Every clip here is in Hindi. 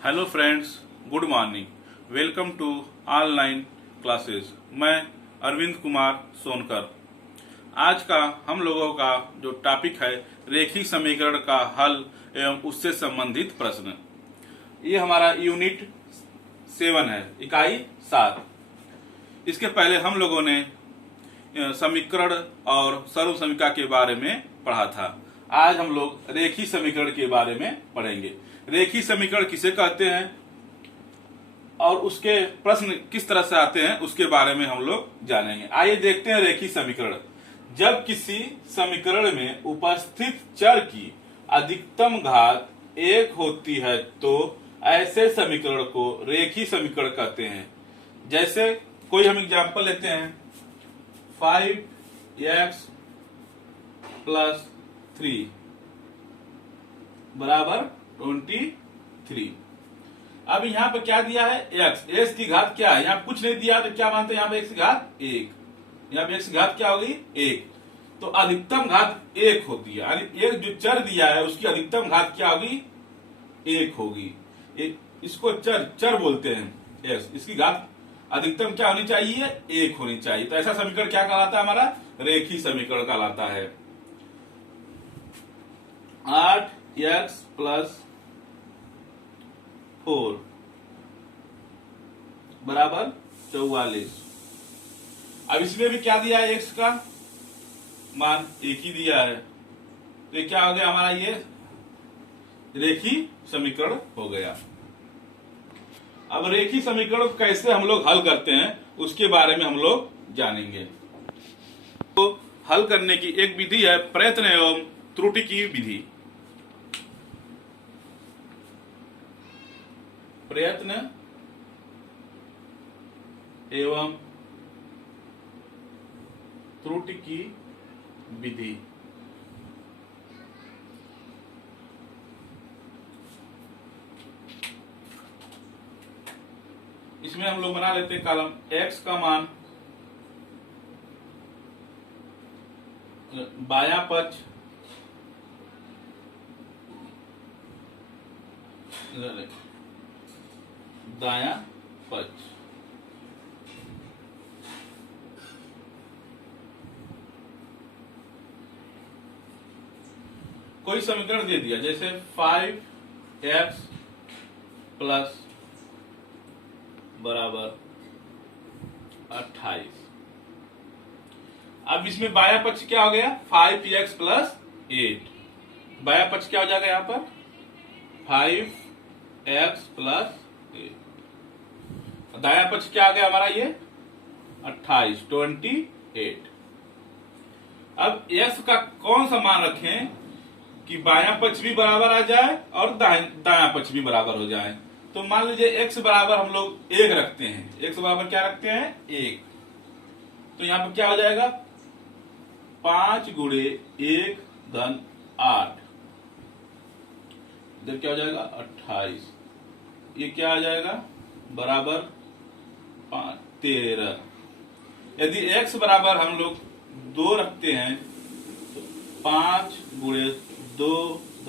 Hello friends, good morning. Welcome to online classes. मैं अरविंद कुमार सोनकर। आज का हम लोगों का जो टॉपिक है रेखीय समीकरण का हल एवं उससे संबंधित प्रश्न। ये हमारा यूनिट 7 है, इकाई 7। इसके पहले हम लोगों ने समीकरण और सर्व समीकरण के बारे में पढ़ा था। आज हम लोग रेखीय समीकरण के बारे में पढ़ेंगे। रेखीय समीकरण किसे कहते हैं और उसके प्रश्न किस तरह से आते हैं उसके बारे में हम लोग जानेंगे। आइए देखते हैं रेखीय समीकरण। जब किसी समीकरण में उपस्थित चर की अधिकतम घात 1 होती है तो ऐसे समीकरण को रेखीय समीकरण कहते हैं। जैसे कोई हम एग्जांपल लेते हैं, 5x + 3 बराबर 23। अब यहाँ पे क्या दिया है? x की घात क्या है? यहाँ कुछ नहीं दिया तो क्या मानते हैं? यहाँ पे x की घात 1। यहाँ पे x की घात क्या होगी? 1। तो अधिकतम घात 1 होती है, यानी एक जो चर दिया है उसकी अधिकतम घात क्या होगी? 1 होगी। इसको चर बोलते हैं x। इसकी घात अधिकतम क्या होनी चाहिए? 1 होनी चाहिए। तो ऐसा समीकरण क्या कहलाता है? हमारा रेखीय समीकरण कहलाता है। 8x + 4 बराबर 44। अब इसमें भी क्या दिया है? x का मान 1 ही दिया है। तो ये क्या हो गया हमारा? ये रेखीय समीकरण हो गया। अब रेखीय समीकरण कैसे हम लोग हल करते हैं उसके बारे में हम लोग जानेंगे। तो हल करने की एक विधि है प्रयत्न एवं त्रुटि की विधि। प्रयत्न एवं त्रुटि की विधि। इसमें हम लोग बना लेते हैं कॉलम x का मान बायां पक्ष दायां पक्ष। कोई समीकरण दे दिया, जैसे 5x + बराबर 28। अब इसमें बायां पक्ष क्या हो गया? 5x + 8। बायां पक्ष क्या हो जाएगा? यहां पर 5x + 8। दायां पक्ष क्या आ गया हमारा? ये 28। अब s का कौन सा मान रखें कि बायां पक्ष भी बराबर आ जाए और दायां पक्ष भी बराबर हो जाए? तो मान लीजिए x बराबर हम लोग 1 रखते हैं। x बराबर क्या रखते हैं? 1। तो यहां पर क्या हो जाएगा? 5 × 1 = 8। इधर क्या हो जाएगा? 28। ये क्या आ जाएगा? बराबर 13। यदि x बराबर हम लोग 2 रखते हैं तो 5 × 2 =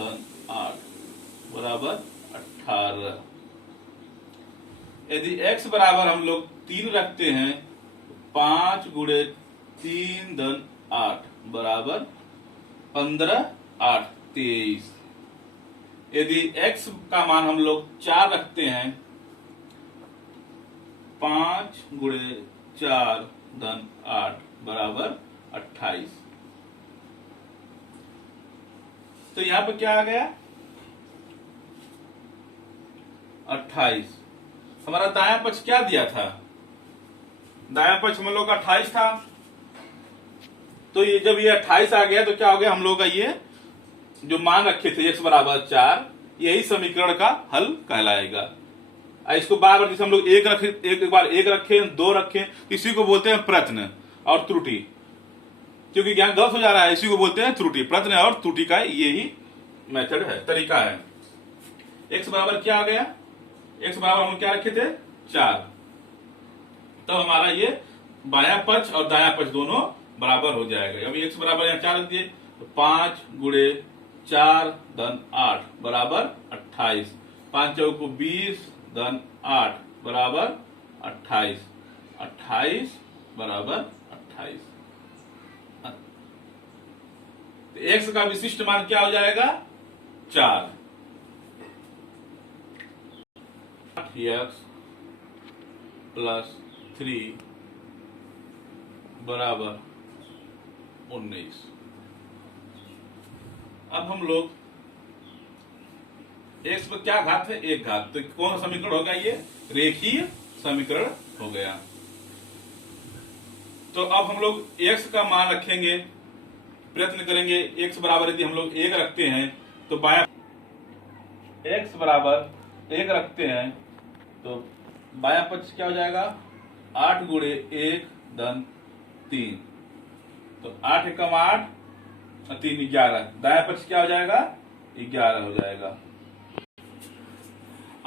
8 बराबर 18। यदि x बराबर हम लोग 3 रखते हैं तो 5 × 3 = 8 बराबर 15। 8 23। यदि x का मान हम लोग 4 रखते हैं, 5 × 4 = 8 बराबर 28। तो यहां पर क्या आ गया? 28। हमारा दायां पक्ष क्या दिया था? दायां पक्ष हम लोग का 28 था। तो ये जब ये 28 आ गया तो क्या हो गया? हम लोग का ये जो मान रखे थे x बराबर 4, यही समीकरण का हल कहलाएगा। इसको बार बार जैसे हम लोग एक बार 1 रखें, 2 रखें, इसी को बोलते हैं प्रयत्न और त्रुटि। क्योंकि ज्ञान गलत हो जा रहा है, इसी को बोलते हैं त्रुटि। प्रयत्न और त्रुटि का यही मेथड है, तरीका है। x बराबर क्या आ गया? x बराबर हम क्या रखे थे? 4। तो हमारा ये बायां पक्ष और दायां पक्ष दोनों बराबर हो जाएगा। अभी x बराबर यहाँ 4 रख दिए तो 5 × 4 = 8 बराबर 28। 5 चौको 20 धन 8 बराबर 28। 28 बराबर 28। तो x का विशिष्ट मान क्या हो जाएगा? 4। x प्लस 3 बराबर 19। अब हम लोग x पर क्या घात है? एक घात। तो कौन सा समीकरण हो गया? ये रेखीय समीकरण हो गया। तो अब हम लोग x का मान रखेंगे, प्रयत्न करेंगे। x बराबर यदि हम लोग 1 रखते हैं तो बाया x बराबर 1 रखते हैं तो बाया पक्ष क्या हो जाएगा? 8 गुणे 1 धन 3। तो 8 एकम 8 और 3 11। दाया पक्ष क्या हो जाएगा? 11 हो जाएगा।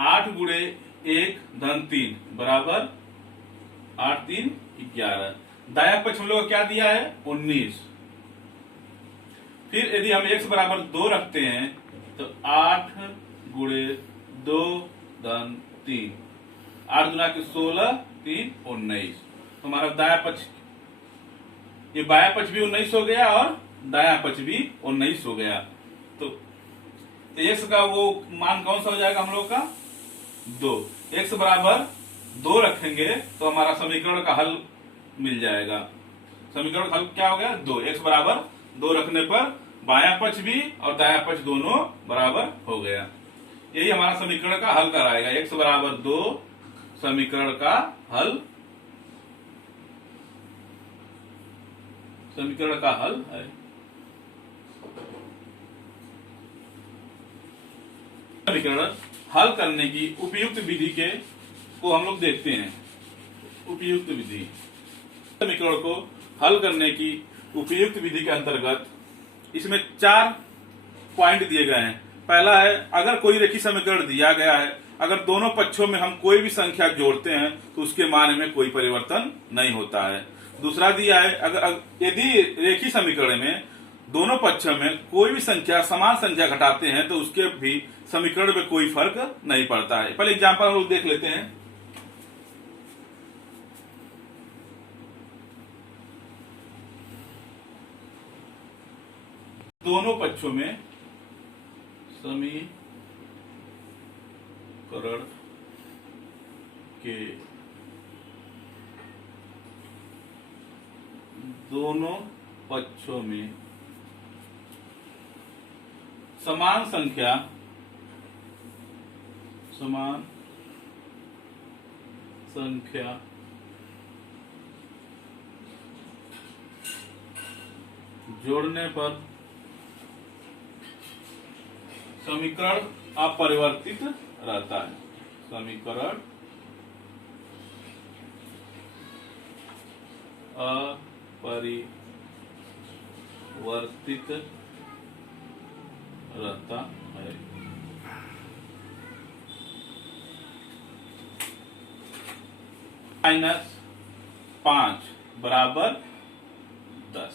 8 गुणे 1 धन 3 बराबर 8 3 11। दाया पक्ष हम लोग को क्या दिया है? 19। फिर यदि हम x बराबर 2 रखते हैं तो 8 गुणे 2 धन 3। 8 गुना के 16 3 19। तो हमारा दाया पक्ष, ये बाया पक्ष भी 19 हो गया और दाया पक्ष भी 19 हो गया। तो x का वो मान कौन सा हो जाएगा हम लोग का? 2। x बराबर 2 रखेंगे तो हमारा समीकरण का हल मिल जाएगा। समीकरण का हल क्या हो गया? 2। x बराबर 2 रखने पर बाया पक्ष भी और दाया पक्ष दोनों बराबर हो गया। यही हमारा समीकरण का हल कराएगा। x बराबर 2 समीकरण का हल, समीकरण का हल है। समीकरण हल करने की उपयुक्त विधि के को हम लोग देखते हैं। उपयुक्त विधि, समीकरण को हल करने की उपयुक्त विधि के अंतर्गत इसमें 4 पॉइंट दिए गए हैं। पहला है, अगर कोई रेखीय समीकरण दिया गया है, अगर दोनों पक्षों में हम कोई भी संख्या जोड़ते हैं तो उसके मान में कोई परिवर्तन नहीं होता है। दूसरा दिया है, अगर यदि रेखीय समीकरण में दोनों पक्षों में कोई भी संख्या समान संख्या घटाते हैं तो उसके भी समीकरण में कोई फर्क नहीं पड़ता है। पहले एग्जांपल हम लोग देख लेते हैं। दोनों पक्षों में समीकरण के दोनों पक्षों में समान संख्या जोड़ने पर समीकरण अपरिवर्तित रहता है। समीकरण अपरिवर्तित रहता है। -5 बराबर 10।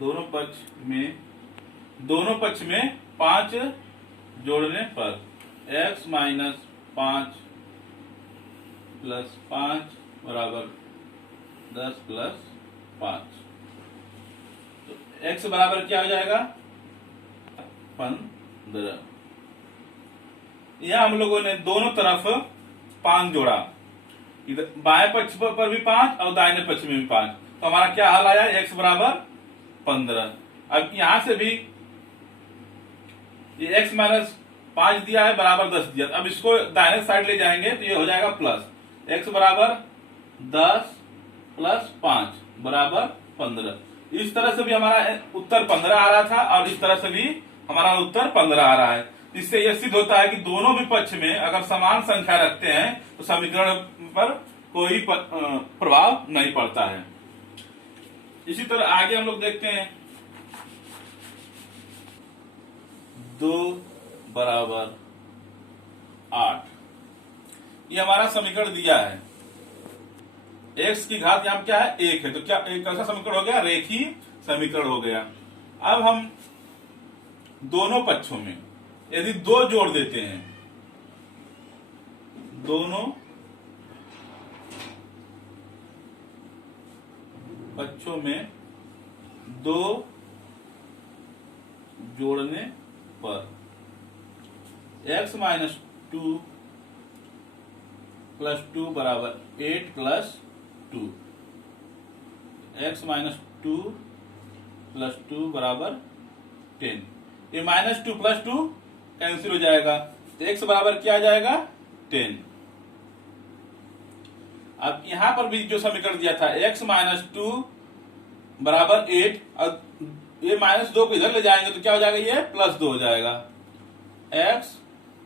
दोनों पक्ष में 5 जोड़ने पर x माइनस 5 प्लस 5 बराबर 10 प्लस 5। तो x बराबर क्या हो जाएगा? 15। यह हम लोगों ने दोनों तरफ 5 जोड़ा, इधर बाएं पक्ष पर भी 5 और दाहिने पक्ष में भी 5। तो हमारा क्या हल आया? x बराबर 15। अब यहां से भी ये x माइनस 5 दिया है बराबर 10 दिया। अब इसको दाहिने साइड ले जाएंगे तो ये हो जाएगा प्लस। x बराबर 10 प्लस 5 बराबर 15। इस तरह से भी हमारा उत्तर 15 आ रहा था और इस तरह से भी हमारा उत्तर 15 आ रहा है। इससे यह सिद्ध होता है कि दोनों भी पक्ष में अगर समान संख्या रखते हैं तो समीकरण पर कोई प्रभाव नहीं पड़ता है। इसी तरह आगे हम लोग देखते हैं। 2 बराबर 8, ये हमारा समीकरण दिया है। x की घात यहां क्या है? 1 है। तो क्या एक कैसा समीकरण हो गया? रेखीय समीकरण हो गया। अब हम दोनों पक्षों में यदि 2 जोड़ देते हैं, दोनों पक्षों में 2 जोड़ने पर x माइनस 2 प्लस 2 बराबर 8 प्लस 2, x माइनस 2 प्लस 2 बराबर 10। ये माइनस 2 प्लस 2 कैंसिल हो जाएगा, तो x बराबर क्या आ जाएगा 10। अब यहां पर भी जो समीकरण दिया था x माइनस 2 बराबर 8, अब ये माइनस 2 को इधर ले जाएंगे तो क्या हो जाएगा, ये प्लस 2 हो जाएगा। x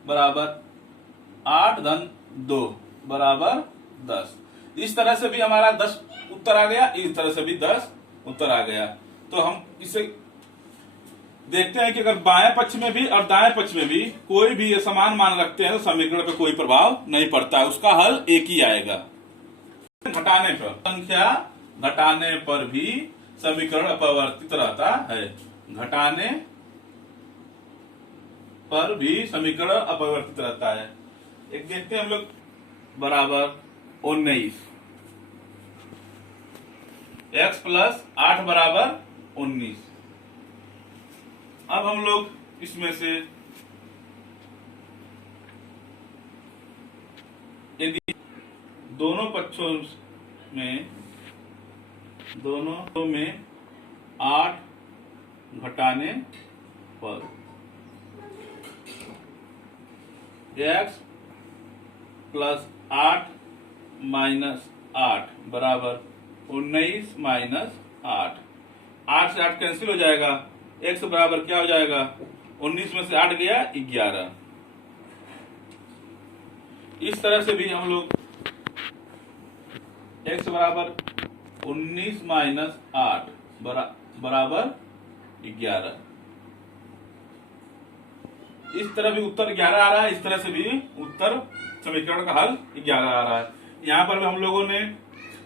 बराबर 8 धन 2 बराबर 10। इस तरह से भी हमारा 10 उत्तर आ गया, इस तरह से भी 10 उत्तर आ गया। तो हम इसे देखते हैं कि अगर बाएं पक्ष में भी और दाएं पक्ष में भी कोई भी ये समान मान रखते हैं तो समीकरण पे कोई प्रभाव नहीं पड़ता है, उसका हल एक ही आएगा। घटाने पर, संख्या घटाने पर भी समीकरण अपरिवर्तित रहता है। घटाने पर भी समीकरण अपरिवर्तित रहता है। एक देखते हैं हम लोग, बराबर 19, x प्लस 8 बराबर 19। अब हम लोग इसमें से यदि दोनों पक्षों में 8 घटाने पर x प्लस 8 माइनस 8 बराबर 19 माइनस 8, 8 से 8 कैंसिल हो जाएगा, x बराबर क्या हो जाएगा, 19 में से 8 गया 11। इस तरह से भी हम लोग x बराबर 19 माइनस 8 बराबर 11, इस तरह भी उत्तर 11 आ रहा है, इस तरह से भी उत्तर समीकरण का हल 11 आ रहा है। यहाँ पर भी हम लोगों ने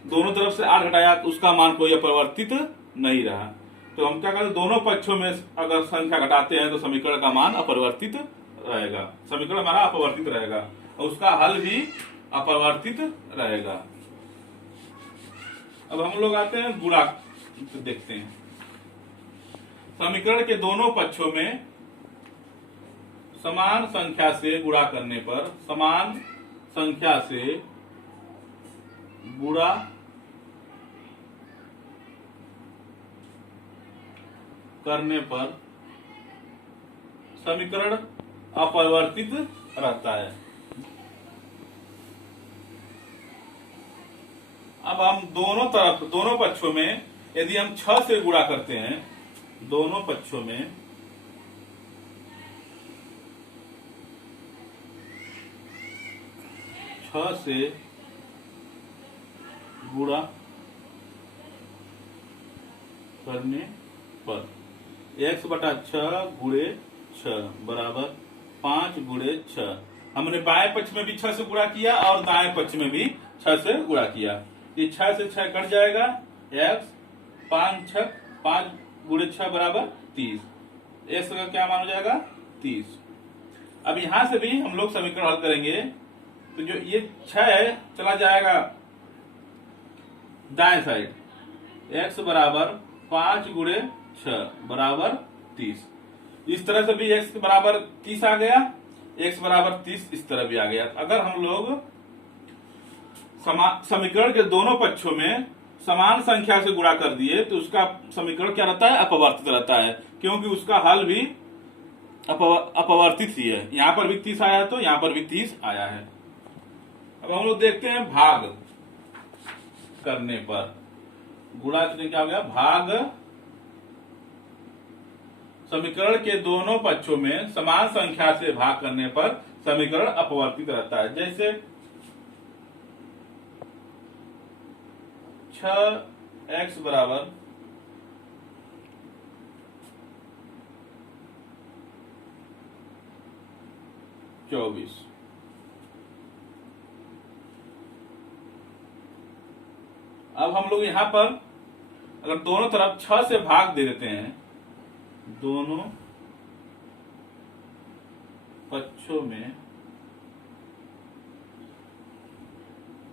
दोनों तरफ से 8 घटाया तो उसका मान कोई अपरिवर्तित नहीं रहा, तो हम क्या करें, दोनों पक्षों में अगर संख्या घटाते हैं तो समीकरण का मान अपरिवर्तित रहेगा, समीकरण हमारा अपरिवर्तित रहेगा और उसका हल भी अपरिवर्तित रहेगा। अब हम लोग आते हैं गुणा, तो देखते हैं समीकरण के दोनों पक्षों में समान संख्या से गुणा करने पर, समान संख्या से गुणा करने पर समीकरण अपरिवर्तित रहता है। अब हम दोनों पक्षों में यदि हम 6 से गुणा करते हैं, दोनों पक्षों में 6 से गुणा करने पर x बटा 6 गुणे 6 बराबर 5 गुणे 6। हमने बाएं पक्ष में भी 6 से गुणा किया और दाएं पक्ष में भी 6 से गुणा किया, ये 6 से 6 कट जाएगा, x 5 गुणे 6 बराबर 30, x का क्या मान हो जाएगा 30। अब यहां से भी हम लोग समीकरण हल करेंगे तो जो ये 6 चला जाएगा दाएं साइड, x बराबर 5 गुणे 6 बराबर 30। इस तरह से भी x बराबर 30 आ गया, x बराबर 30 इस तरह भी आ गया। अगर हम लोग समीकरण के दोनों पक्षों में समान संख्या से गुणा कर दिए तो उसका समीकरण क्या रहता है, अपवर्तित रहता है, क्योंकि उसका हल भी अपवर्तित ही है। यहां पर भी 30 आया है तो यहां पर भी 30 आया है। अब हम लोग देखते हैं भाग करने पर, गुणा क्या हो गया, भाग समीकरण के दोनों पक्षों में समान संख्या से भाग करने पर समीकरण अपवर्तित रहता है। जैसे 6x बराबर 24, अब हम लोग यहां पर अगर दोनों तरफ 6 से भाग दे देते हैं दोनों पक्षों में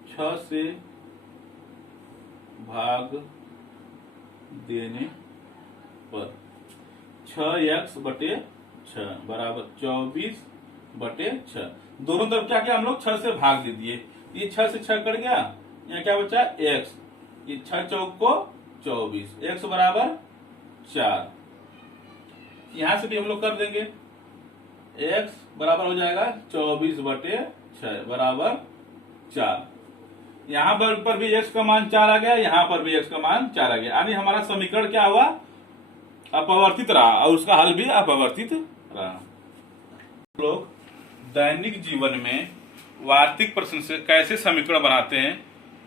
6 से भाग देने पर 6x/6 बराबर 24/6। दोनों तरफ क्या किया हम लोग 6 से भाग दे दिए। ये 6 से 6 कट गया, यहाँ क्या बचा x। ये 6 चौक को 24, x बराबर 4। यहां से भी हम लोग कर देंगे, x बराबर हो जाएगा 24/6 बराबर 4। यहाँ पर भी x का मान 4 आ गया, यहाँ पर भी x का मान 4 आ गया, यानी हमारा समीकरण क्या हुआ, अपवर्तित रहा और उसका हल भी अपवर्तित रहा। लोग दैनिक जीवन में वार्षिक प्रश्न से कैसे समीकरण बनाते हैं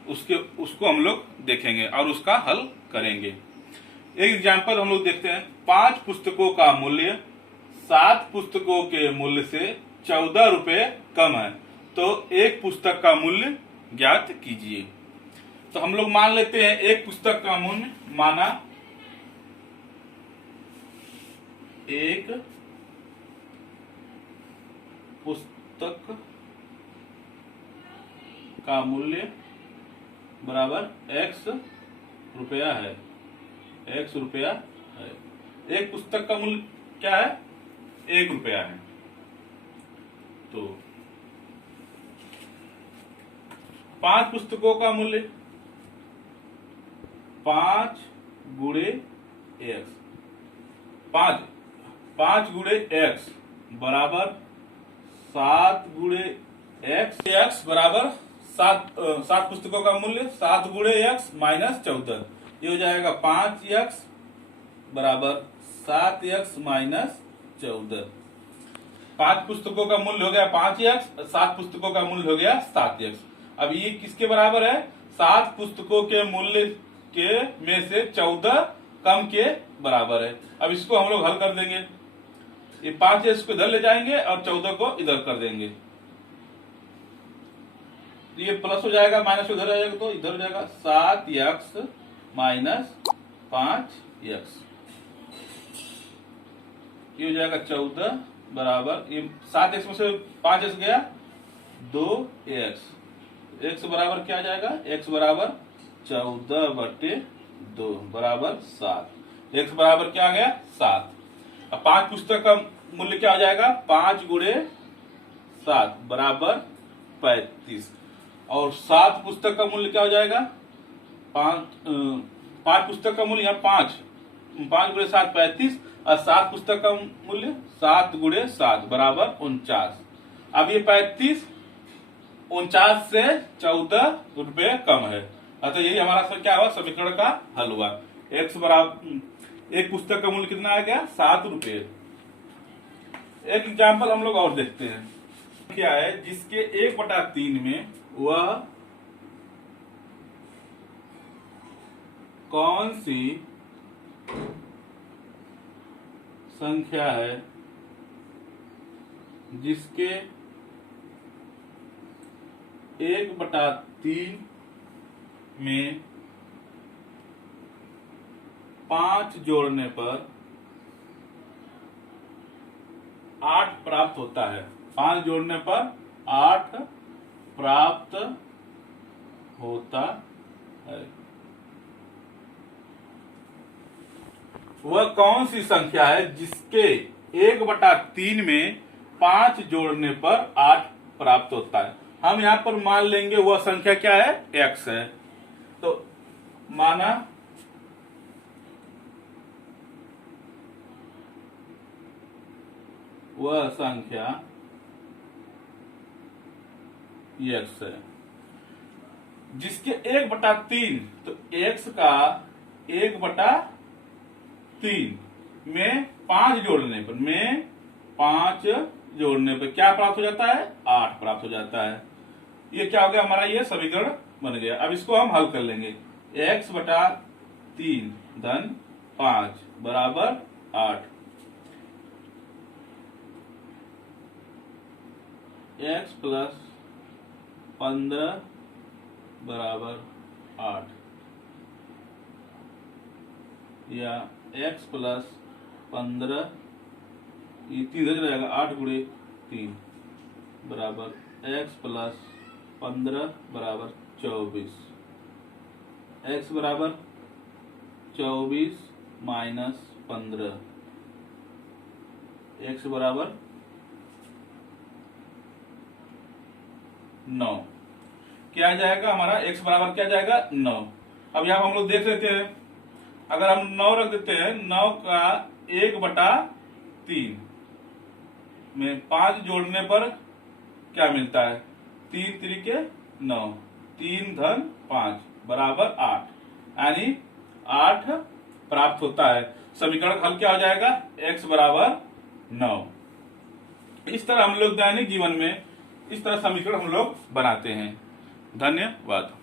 उसको हम लोग देखेंगे और उसका हल करेंगे। एक एग्जाम्पल हम लोग देखते हैं। 5 पुस्तकों का मूल्य 7 पुस्तकों के मूल्य से 14 रुपए कम है, तो एक पुस्तक का मूल्य ज्ञात कीजिए। तो हम लोग मान लेते हैं एक पुस्तक का मूल्य, माना एक पुस्तक का मूल्य बराबर x रुपया है, x रुपया है। एक पुस्तक का मूल्य क्या है, 1 रुपया है। तो 5 पुस्तकों का मूल्य 5 गुणे x, 5 गुणे x बराबर 7 गुणे x बराबर 7 पुस्तकों का मूल्य 7 गुणे x माइनस 14, ये हो जाएगा 5x बराबर 7x माइनस 14। 5 पुस्तकों का मूल्य हो गया 5x, 7 पुस्तकों का मूल्य हो गया 7x। अब ये किसके बराबर है, 7 पुस्तकों के मूल्य के में से 14 कम के बराबर है। अब इसको हम लोग हल कर देंगे। ये 5x को इधर ले जाएंगे और 14 को इधर कर देंगे, ये प्लस हो जाएगा, माइनस उधर आ जाएगा, तो इधर हो जाएगा 7x माइनस 5x, ये हो जाएगा 14 बराबर, ये 7x में से 5x गया 2x, x बराबर क्या आ जाएगा, x बराबर 14/2 बराबर 7। x बराबर क्या आ गया 7। अब 5 पुस्तक का मूल्य क्या हो जाएगा, 5 गुणे 7 बराबर 35, और 7 पुस्तक का मूल्य क्या हो जाएगा, 5 पुस्तक का मूल्य यहाँ 5 गुणे 7 35, और 7 पुस्तक का मूल्य 7 गुणे 7 बराबर 49। अब ये 35 49 से 14 रुपए कम है, अतः यही हमारा क्या हुआ, समीकरण का हल हुआ। x बराबर एक पुस्तक का मूल्य कितना आ गया 7 रुपए। एक एग्जाम्पल हम लोग और देखते हैं, क्या है जिसके 1/3 में वह कौन सी संख्या है जिसके 1/3 में 5 जोड़ने पर 8 प्राप्त होता है। 5 जोड़ने पर 8 प्राप्त होता है। वह कौन सी संख्या है जिसके 1/3 में 5 जोड़ने पर 8 प्राप्त होता है। हम यहाँ पर मान लेंगे वह संख्या क्या है, x है। तो माना वह संख्या x है जिसके 1/3, तो x का 1/3 में 5 जोड़ने पर क्या प्राप्त हो जाता है, 8 प्राप्त हो जाता है। ये क्या हो गया हमारा, ये समीकरण बन गया। अब इसको हम हल कर लेंगे, x/3 धन 5 बराबर 8, x + 15 बराबर 8, या x + 15, ये 3 इधर चला जाएगा, 8 गुणे 3 बराबर x प्लस 15 बराबर 24। x बराबर 24 माइनस 15, x बराबर 9। क्या आ जाएगा हमारा x बराबर, क्या जाएगा 9। अब यहाँ हम लोग देख लेते हैं, अगर हम 9 रख देते हैं, 9 का 1/3 में 5 जोड़ने पर क्या मिलता है, 3 त्रिके 9, 3 धन 5 बराबर 8, यानी 8 प्राप्त होता है। समीकरण हल क्या हो जाएगा, x बराबर 9। इस तरह हम लोग दैनिक जीवन में इस तरह समीकरण हम लोग बनाते हैं। धन्यवाद।